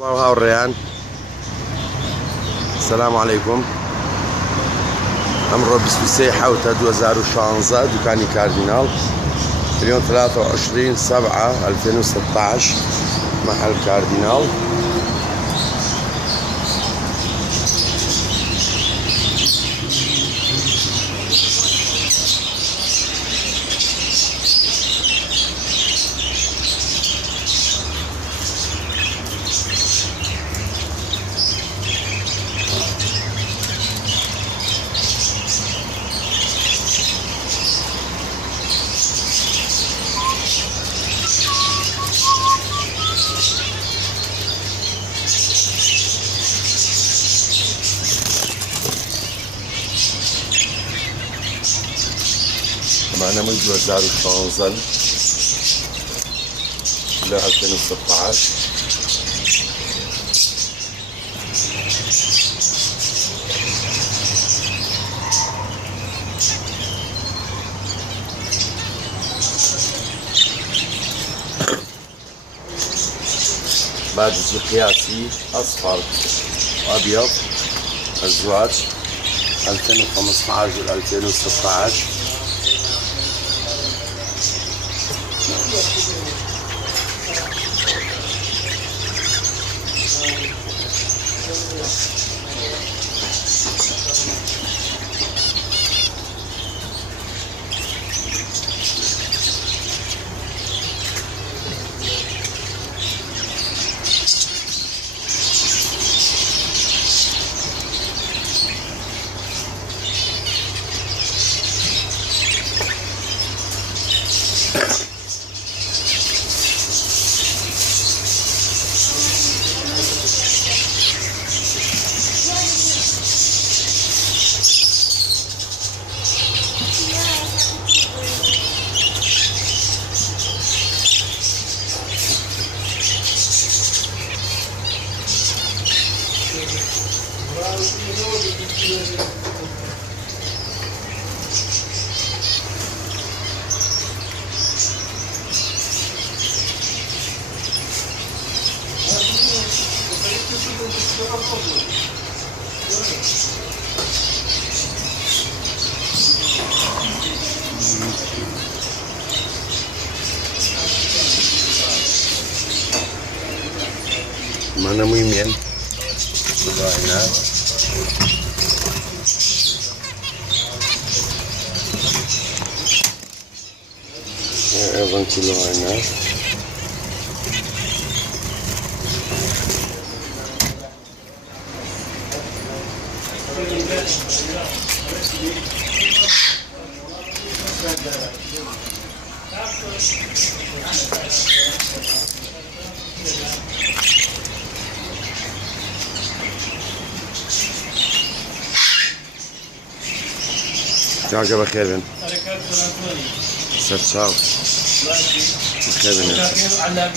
وهاو الريان. السلام عليكم. أمر بسويسي حوتة 2016 دكاني كاردينال. اليوم 23/7/2016 محل كاردينال. معنا من 2016 ل 2016. بادج قياسي أصفر وأبيض أزواج 2015 و 2016. Mana muy bien. Aynen. Evan kilo aynen. عجبك خيرن ست شاو خيرن